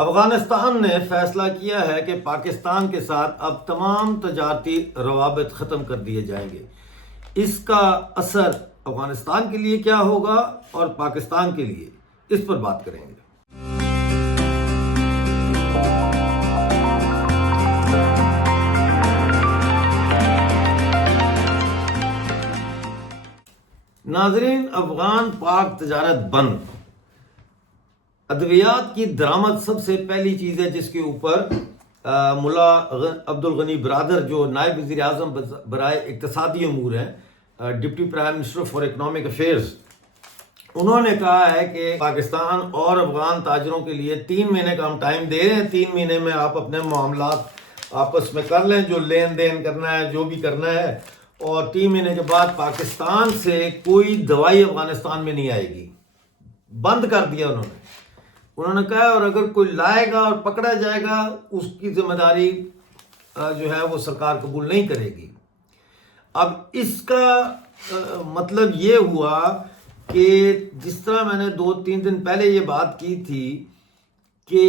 افغانستان نے فیصلہ کیا ہے کہ پاکستان کے ساتھ اب تمام تجارتی روابط ختم کر دیے جائیں گے۔ اس کا اثر افغانستان کے لیے کیا ہوگا اور پاکستان کے لیے، اس پر بات کریں گے۔ ناظرین، افغان پاک تجارت بند، ادویات کی درآمد سب سے پہلی چیز ہے جس کے اوپر ملا عبدالغنی برادر جو نائب وزیر اعظم برائے اقتصادی امور ہیں، deputy prime minister for economic affairs, انہوں نے کہا ہے کہ پاکستان اور افغان تاجروں کے لیے 3 مہینے کا ہم ٹائم دے رہے ہیں۔ 3 مہینے میں آپ اپنے معاملات آپس میں کر لیں، جو لین دین کرنا ہے، جو بھی کرنا ہے، اور 3 مہینے کے بعد پاکستان سے کوئی دوائی افغانستان میں نہیں آئے گی۔ بند کر دیا انہوں نے کہا، اور اگر کوئی لائے گا اور پکڑا جائے گا اس کی ذمہ داری جو ہے وہ سرکار قبول نہیں کرے گی۔ اب اس کا مطلب یہ ہوا کہ جس طرح میں نے 2-3 دن پہلے یہ بات کی تھی کہ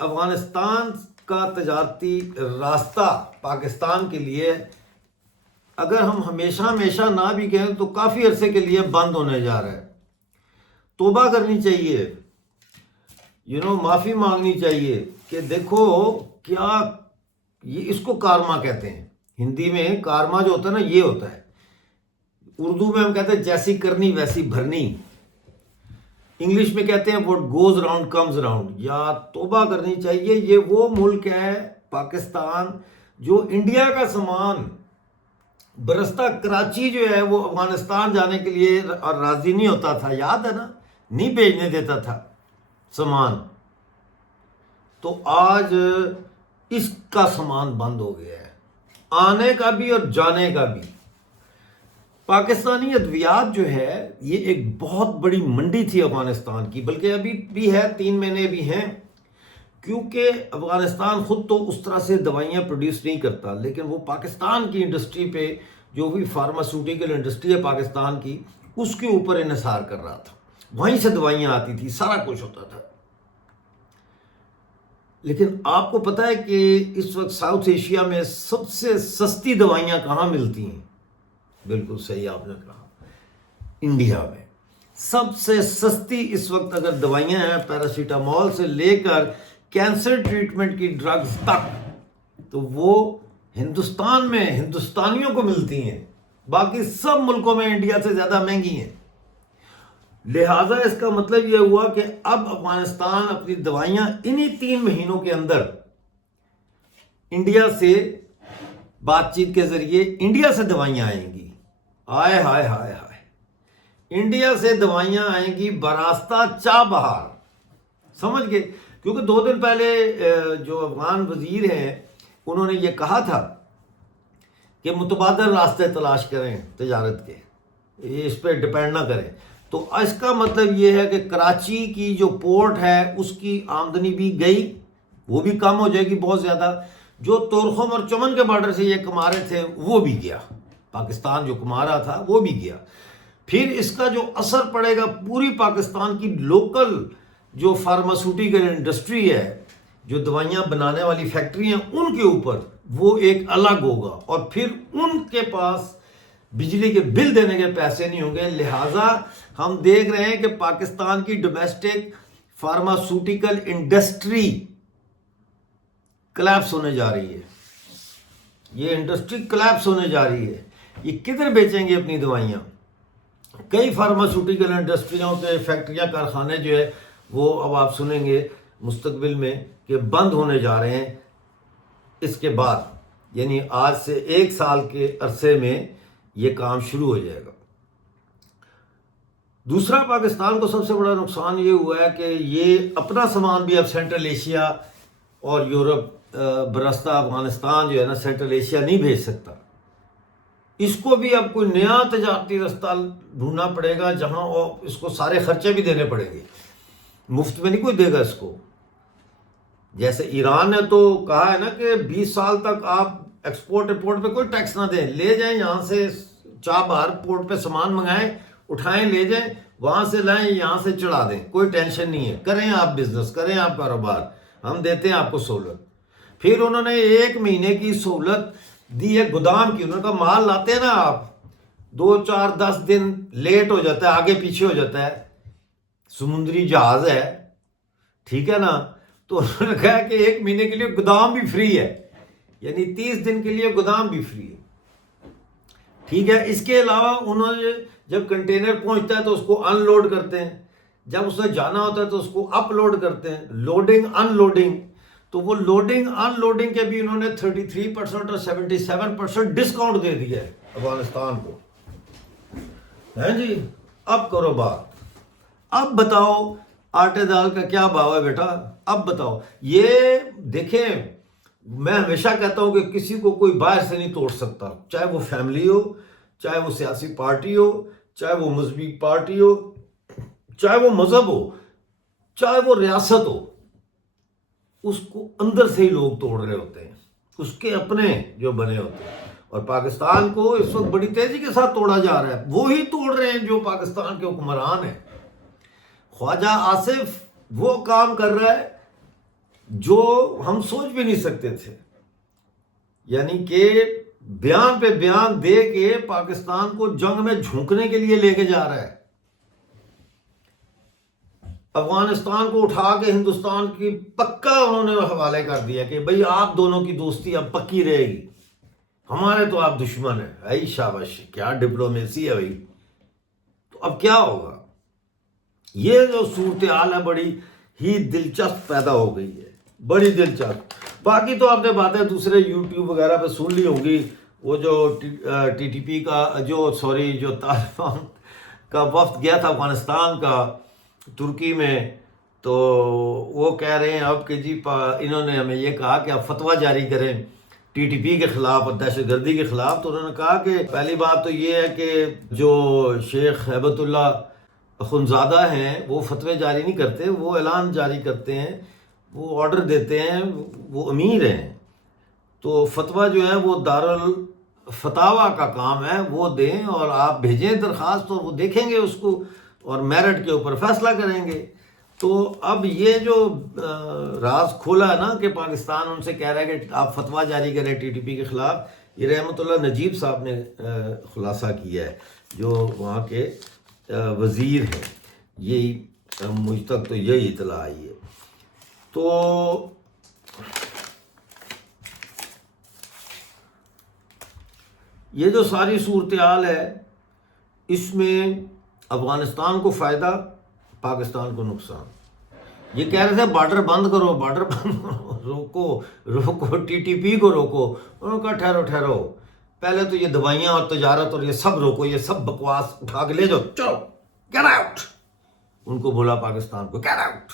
افغانستان کا تجارتی راستہ پاکستان کے لیے اگر ہم ہمیشہ نہ بھی کہیں تو کافی عرصے کے لیے بند ہونے جا رہا ہے۔ توبہ کرنی چاہیے، معافی مانگنی چاہیے کہ دیکھو کیا یہ اس کو کارما کہتے ہیں۔ ہندی میں کارما جو ہوتا ہے نا، یہ ہوتا ہے۔ اردو میں ہم کہتے ہیں جیسی کرنی ویسی بھرنی، انگلش میں کہتے ہیں what goes around comes around۔ یا توبہ کرنی چاہیے، یہ وہ ملک ہے پاکستان جو انڈیا کا سامان برستہ کراچی جو ہے وہ افغانستان جانے کے لیے راضی نہیں ہوتا تھا، یاد ہے نا، نہیں بھیجنے دیتا تھا سامان۔ تو آج اس کا سامان بند ہو گیا ہے، آنے کا بھی اور جانے کا بھی۔ پاکستانی ادویات جو ہے یہ ایک بہت بڑی منڈی تھی افغانستان کی، بلکہ ابھی بھی ہے، 3 مہینے بھی ہیں، کیونکہ افغانستان خود تو اس طرح سے دوائیاں پروڈیوس نہیں کرتا، لیکن وہ پاکستان کی انڈسٹری پہ، جو بھی فارماسیوٹیکل انڈسٹری ہے پاکستان کی، اس کے اوپر انحصار کر رہا تھا۔ وہیں سے دوائیاں آتی تھی، سارا کچھ ہوتا تھا۔ لیکن آپ کو پتہ ہے کہ اس وقت ساؤتھ ایشیا میں سب سے سستی دوائیاں کہاں ملتی ہیں؟ بالکل صحیح آپ نے کہا، انڈیا میں سب سے سستی اس وقت اگر دوائیاں ہیں، پیراسیٹامول سے لے کر کینسر ٹریٹمنٹ کی ڈرگز تک، تو وہ ہندوستان میں ہندوستانیوں کو ملتی ہیں، باقی سب ملکوں میں انڈیا سے زیادہ مہنگی ہیں۔ لہٰذا اس کا مطلب یہ ہوا کہ اب افغانستان اپنی دوائیاں انہی 3 مہینوں کے اندر انڈیا سے بات چیت کے ذریعے انڈیا سے دوائیاں آئیں گی۔ ہائے ہائے ہائے ہائے، انڈیا سے دوائیاں آئیں گی براستہ چاہ بہار، سمجھ گئے؟ کیونکہ 2 دن پہلے جو افغان وزیر ہیں انہوں نے یہ کہا تھا کہ متبادل راستے تلاش کریں تجارت کے، اس پہ ڈپینڈ نہ کریں۔ تو اس کا مطلب یہ ہے کہ کراچی کی جو پورٹ ہے اس کی آمدنی بھی گئی، وہ بھی کم ہو جائے گی بہت زیادہ۔ جو تورخم اور چمن کے بارڈر سے یہ کما رہے تھے وہ بھی گیا، پاکستان جو کما رہا تھا وہ بھی گیا۔ پھر اس کا جو اثر پڑے گا پوری پاکستان کی لوکل جو فارماسیوٹیکل انڈسٹری ہے، جو دوائیاں بنانے والی فیکٹری ہیں، ان کے اوپر وہ ایک الگ ہوگا، اور پھر ان کے پاس بجلی کے بل دینے کے پیسے نہیں ہوں گے۔ لہٰذا ہم دیکھ رہے ہیں کہ پاکستان کی ڈومیسٹک فارماسیوٹیکل انڈسٹری کلیپس ہونے جا رہی ہے، یہ انڈسٹری کلیپس ہونے جا رہی ہے۔ یہ کدھر بیچیں گے اپنی دوائیاں؟ کئی فارماسیوٹیکل انڈسٹریوں کے فیکٹریاں، کارخانے جو ہے وہ اب آپ سنیں گے مستقبل میں کہ بند ہونے جا رہے ہیں اس کے بعد، یعنی آج سے 1 سال کے عرصے میں یہ کام شروع ہو جائے گا۔ دوسرا، پاکستان کو سب سے بڑا نقصان یہ ہوا ہے کہ یہ اپنا سامان بھی اب سینٹرل ایشیا اور یورپ برستہ افغانستان جو ہے نا سینٹرل ایشیا نہیں بھیج سکتا۔ اس کو بھی اب کوئی نیا تجارتی رستہ ڈھونڈنا پڑے گا جہاں اس کو سارے خرچے بھی دینے پڑیں گے، مفت میں نہیں کوئی دے گا اس کو۔ جیسے ایران نے تو کہا ہے نا کہ 20 سال تک آپ ایکسپورٹ امپورٹ پہ کوئی ٹیکس نہ دیں، لے جائیں یہاں سے چاہ بہار پورٹ پہ سامان منگائیں، اٹھائیں لے جائیں، وہاں سے لائیں یہاں سے چڑھا دیں، کوئی ٹینشن نہیں ہے، کریں آپ بزنس، کریں آپ کاروبار، ہم دیتے ہیں آپ کو سہولت. پھر انہوں نے 1 مہینے کی سہولت دی ہے گودام کی. انہوں نے کہا مال لاتے ہیں نا آپ 2 4 10 دن لیٹ ہو جاتا ہے, آگے پیچھے ہو جاتا ہے, سمندری جہاز ہے, ٹھیک ہے نا, تو انہوں نے کہا کہ 1 مہینے کے لیے گودام بھی فری ہے, یعنی 30 دن کے لیے گودام بھی فری ہے, ٹھیک ہے. اس کے علاوہ انہوں نے جب کنٹینر پہنچتا ہے تو اس کو ان لوڈ کرتے ہیں, جب اس میں جانا ہوتا ہے تو اس کو اپ لوڈ کرتے ہیں, لوڈنگ ان لوڈنگ. تو وہ لوڈنگ ان لوڈنگ کے بھی انہوں نے 33% اور 77% ڈسکاؤنٹ دے دیا ہے افغانستان کو, ہیں جی. اب کرو بات, اب بتاؤ آٹے دال کا کیا بھاؤ ہے بیٹا, اب بتاؤ. یہ دیکھیں, میں ہمیشہ کہتا ہوں کہ کسی کو کوئی باہر سے نہیں توڑ سکتا, چاہے وہ فیملی ہو, چاہے وہ سیاسی پارٹی ہو, چاہے وہ مذہبی پارٹی ہو, چاہے وہ مذہب ہو, چاہے وہ ریاست ہو. اس کو اندر سے ہی لوگ توڑ رہے ہوتے ہیں, اس کے اپنے جو بنے ہوتے ہیں. اور پاکستان کو اس وقت بڑی تیزی کے ساتھ توڑا جا رہا ہے. وہی توڑ رہے ہیں جو پاکستان کے حکمران ہیں. خواجہ آصف وہ کام کر رہا ہے جو ہم سوچ بھی نہیں سکتے تھے, یعنی کہ بیان پہ بیان دے کے پاکستان کو جنگ میں جھونکنے کے لیے لے کے جا رہا ہے. افغانستان کو اٹھا کے ہندوستان کی پکا انہوں نے حوالے کر دیا کہ بھئی آپ دونوں کی دوستی اب پکی رہے گی, ہمارے تو آپ دشمن ہیں. بھائی شاباش, کیا ڈپلومیسی ہے بھائی. تو اب کیا ہوگا؟ یہ جو صورتحال ہے بڑی ہی دلچسپ پیدا ہو گئی ہے, بڑی دلچسپ. باقی تو آپ نے باتیں دوسرے یوٹیوب وغیرہ پہ سن لی ہوں گی. وہ جو ٹی ٹی پی کا جو طالبان کا وفد گیا تھا افغانستان کا ترکی میں, تو وہ کہہ رہے ہیں اب کہ جی انہوں نے ہمیں یہ کہا کہ آپ فتویٰ جاری کریں ٹی ٹی پی کے خلاف اور دہشت گردی کے خلاف. تو انہوں نے کہا کہ پہلی بات تو یہ ہے کہ جو شیخ ہیبت اللہ اخنزادہ ہیں وہ فتوے جاری نہیں کرتے, وہ اعلان جاری کرتے ہیں, وہ آرڈر دیتے ہیں, وہ امیر ہیں. تو فتویٰ جو ہے وہ دارالفتاویٰ کا کام ہے, وہ دیں اور آپ بھیجیں درخواست, اور وہ دیکھیں گے اس کو اور میرٹ کے اوپر فیصلہ کریں گے. تو اب یہ جو راز کھولا ہے نا کہ پاکستان ان سے کہہ رہا ہے کہ آپ فتویٰ جاری کریں ٹی ٹی پی کے خلاف, یہ رحمت اللہ نجیب صاحب نے خلاصہ کیا ہے, جو وہاں کے وزیر ہیں. یہی مجھ تک تو یہی اطلاع آئی ہے. تو یہ جو ساری صورتحال ہے اس میں افغانستان کو فائدہ, پاکستان کو نقصان. یہ کہہ رہے تھے بارڈر بند کرو, بارڈر بند کرو, روکو ٹی ٹی پی کو روکو. انہوں نے کہا ٹھہرو, پہلے تو یہ دوائیاں اور تجارت اور یہ سب روکو, یہ سب بکواس اٹھا کے لے جاؤ, چلو گیٹ آؤٹ. ان کو بولا پاکستان کو گیٹ آؤٹ,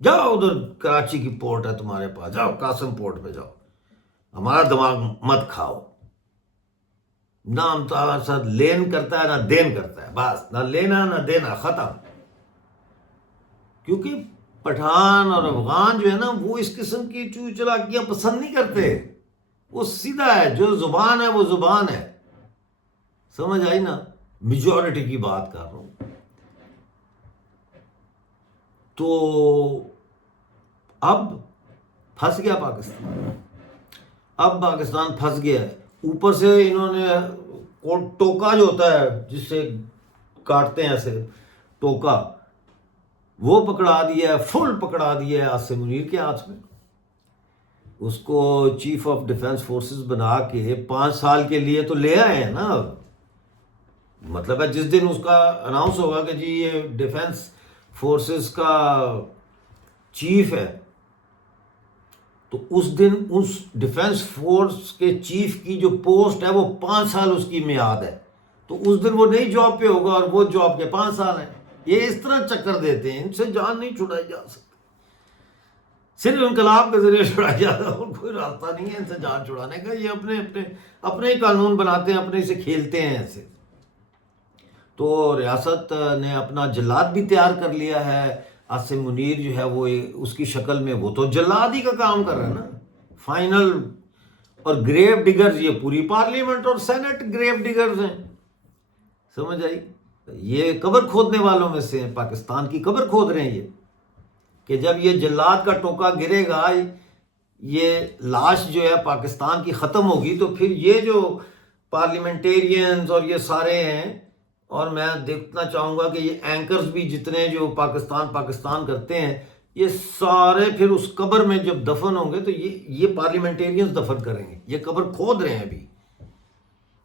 جاؤ ادھر کراچی کی پورٹ ہے تمہارے پاس, جاؤ قاسم پورٹ پہ جاؤ, ہمارا دماغ مت کھاؤ. نہ ہم تو لین کرتا ہے نہ دین کرتا ہے, بس نہ لینا نہ دینا, ختم. کیونکہ پٹھان اور افغان جو ہے نا وہ اس قسم کی چلاکیاں پسند نہیں کرتے. وہ سیدھا ہے, جو زبان ہے وہ زبان ہے. سمجھ آئی نا, میجورٹی کی بات کر رہا ہوں. تو اب پھنس گیا پاکستان, اب پاکستان پھنس گیا ہے. اوپر سے انہوں نے ٹوکا جو ہوتا ہے جس سے کاٹتے ہیں ایسے, ٹوکا وہ پکڑا دیا ہے, فل پکڑا دیا ہے عاصم منیر کے ہاتھ میں. اس کو چیف آف ڈیفنس فورسز بنا کے 5 سال کے لیے تو لے آئے ہیں نا. مطلب ہے جس دن اس کا اناؤنس ہوگا کہ جی یہ ڈیفنس فورسز کا چیف ہے, تو اس دن اس ڈیفنس فورس کے چیف کی جو پوسٹ ہے وہ 5 سال اس کی میعاد ہے. تو اس دن وہ نئی جاب پہ ہوگا اور وہ جاب کے 5 سال ہیں. یہ اس طرح چکر دیتے ہیں, ان سے جان نہیں چھڑائی جا سکتی, صرف انقلاب کے ذریعے چھڑائی جاتا ہے, اور کوئی راستہ نہیں ہے ان سے جان چھڑانے کا. یہ اپنے ہی قانون بناتے ہیں, اپنے ہی سے کھیلتے ہیں ایسے. تو ریاست نے اپنا جلاد بھی تیار کر لیا ہے. عاصم منیر جو ہے وہ اس کی شکل میں وہ تو جلاد ہی کا کام کر رہا ہے نا, فائنل. اور گریو ڈگرز, یہ پوری پارلیمنٹ اور سینٹ گریو ڈگرز ہیں. سمجھ آئی, یہ قبر کھودنے والوں میں سے ہیں, پاکستان کی قبر کھود رہے ہیں یہ. کہ جب یہ جلاد کا ٹوکا گرے گا، یہ لاش جو ہے پاکستان کی ختم ہوگی، تو پھر یہ جو پارلیمنٹیرینز اور یہ سارے ہیں، اور میں دیکھنا چاہوں گا کہ یہ اینکرز بھی جتنے جو پاکستان کرتے ہیں، یہ سارے پھر اس قبر میں جب دفن ہوں گے تو یہ پارلیمنٹیرینز دفن کریں گے. یہ قبر کھود رہے ہیں ابھی،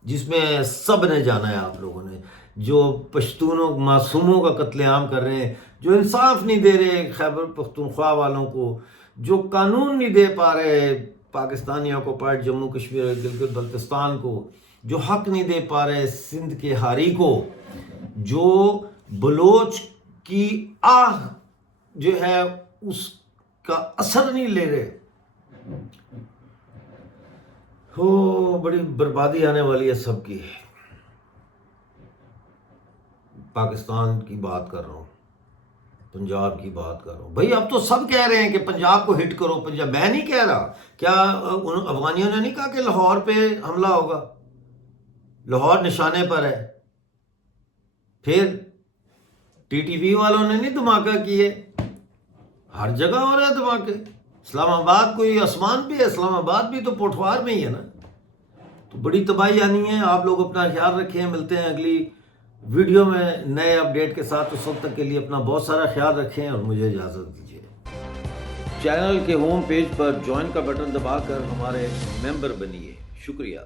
جس میں سب نے جانا ہے، آپ لوگوں نے، جو پشتونوں معصوموں کا قتل عام کر رہے ہیں، جو انصاف نہیں دے رہے خیبر پختونخوا والوں کو، جو قانون نہیں دے پا رہے پاکستانیوں کو، پارٹ جموں کشمیر گلگت بلتستان کو، جو حق نہیں دے پا رہے سندھ کے ہاری کو، جو بلوچ کی آہ جو ہے اس کا اثر نہیں لے رہے، ہو بڑی بربادی آنے والی ہے سب کی. پاکستان کی بات کر رہا ہوں، پنجاب کی بات کر رہا ہوں. بھائی اب تو سب کہہ رہے ہیں کہ پنجاب کو ہٹ کرو. پنجاب میں نہیں کہہ رہا. کیا افغانیوں نے نہیں کہا کہ لاہور پہ حملہ ہوگا؟ لاہور نشانے پر ہے. پھر ٹی ٹی وی والوں نے نہیں دھماکہ کیے؟ ہر جگہ ہو رہے ہیں دھماکے. اسلام آباد کوئی آسمان پہ ہے؟ اسلام آباد بھی تو پوٹھوار میں ہی ہے نا. تو بڑی تباہی آنی ہے. آپ لوگ اپنا خیال رکھیں. ملتے ہیں اگلی ویڈیو میں نئے اپڈیٹ کے ساتھ. اس وقت تک کے لیے اپنا بہت سارا خیال رکھیں اور مجھے اجازت دیجیے. چینل کے ہوم پیج پر جوائن کا بٹن دبا کر ہمارے ممبر بنیے. شکریہ.